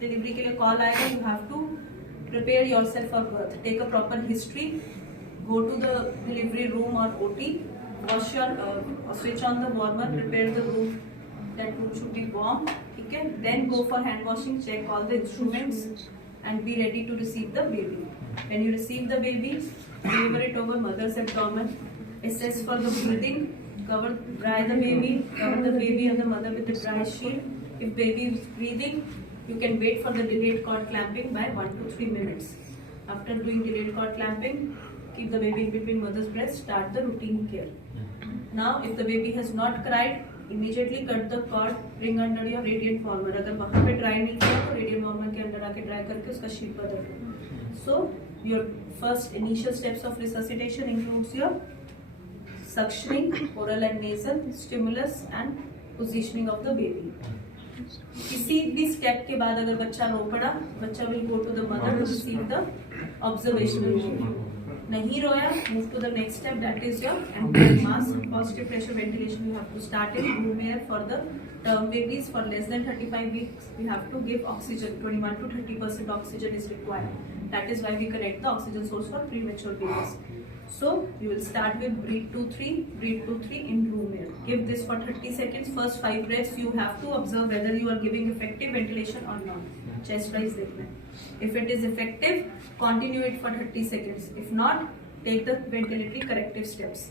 Delivery के लिए call आएगा, you have to prepare yourself for birth. Take a proper history. Go to the delivery room or OT. Wash your, switch on the warmer. Prepare the room. That room should be warm. Okay. Then go for hand washing. Check all the instruments and be ready to receive the baby. When you receive the baby, deliver it over mother's abdomen. Assess for the breathing. Dry the baby. Cover the baby and the mother with a dry sheet. If baby is breathing, you can wait for the delayed cord clamping by 1 to 3 minutes. After doing delayed cord clamping, keep the baby in between mother's breasts, start the routine care. Now, if the baby has not cried, immediately cut the cord, bring under your radiant warmer. अगर वहाँ पे dry नहीं किया तो radiant warmer के अंदर आके dry करके उसका sheet बदल दो. So, your first initial steps of resuscitation includes your suctioning, oral and nasal, stimulus and positioning of the baby. किसी भी स्टेप के बाद अगर बच्चा रो पड़ा, बच्चा will go to the mother to receive the observational care. नहीं रोया, move to the next step, that is your antibiotic mask. Positive pressure ventilation you have to start in room air for the term babies. For less than 35 weeks you have to give oxygen. 21 to 30% oxygen is required. That is why we connect the oxygen source for premature babies. So you will start with breathe 2-3 in room air. Give this for 30 seconds. First 5 breaths you have to observe whether you are giving effective ventilation or not. Chest rise देखना. If it is effective, continue it for 30 seconds. If not, take the ventilatory corrective steps.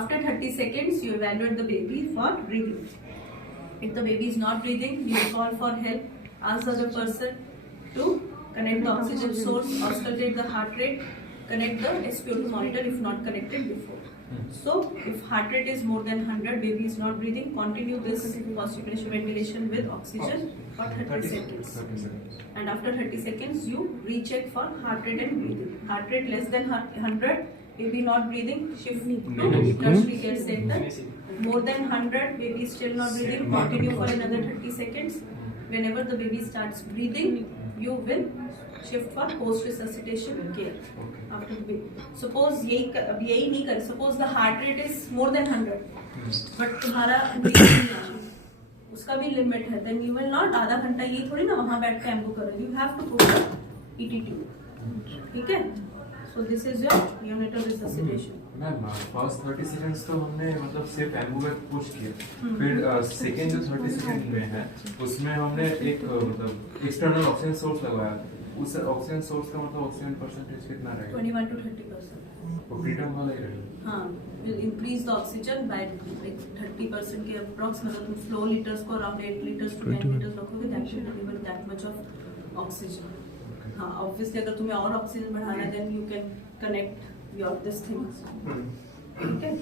After 30 seconds, you evaluate the baby for breathing. If the baby is not breathing, you call for help. Ask the other person to connect the oxygen source, auscultate the heart rate. Connect the SpO2 monitor if not connected before. So, if heart rate is more than 100, baby is not breathing, continue this positive pressure ventilation with oxygen for 30 seconds. And after 30 seconds, you recheck for heart rate and breathing. Heart rate less than 100, baby not breathing, shift to tertiary care center. More than 100, baby still not breathing, continue for another 30 seconds. Whenever the baby starts breathing, you will shift for post resuscitation care after the baby. Suppose यही नहीं कर, suppose the heart rate is more than 100, but तुम्हारा breathing नहीं आ रहा, उसका भी limit है, then you will not आधा घंटा ये थोड़ी ना वहाँ बैठ के एम्बू करो, you have to put the ET tube. ठीक है? So this is your neonatal resuscitation. Ma'am first 30 seconds तो हमने मतलब सिर्फ एम्बू में पुश किया, फिर सेकंड जो 30 सेकंड में है उसमें हमने एक मतलब एक्सटर्नल ऑक्सीजन सोर्स लगाया. उस ऑक्सीजन सोर्स का मतलब ऑक्सीजन परसेंटेज कितना रहेगा? 21 to 30%. वो फ्रीडम वाला ही रहेगा. हाँ, will increase the oxygen by like 30% के अप्रॉक्स. मतलब तुम फ्लो लीटर्स को अराउंड 8 liters to 10 liters रखोगे, that should deliver that much of oxygen. हाँ, obviously अगर तुम्हें और ऑक्सीजन बढ़ाना है, then you can connect your this thing. Okay.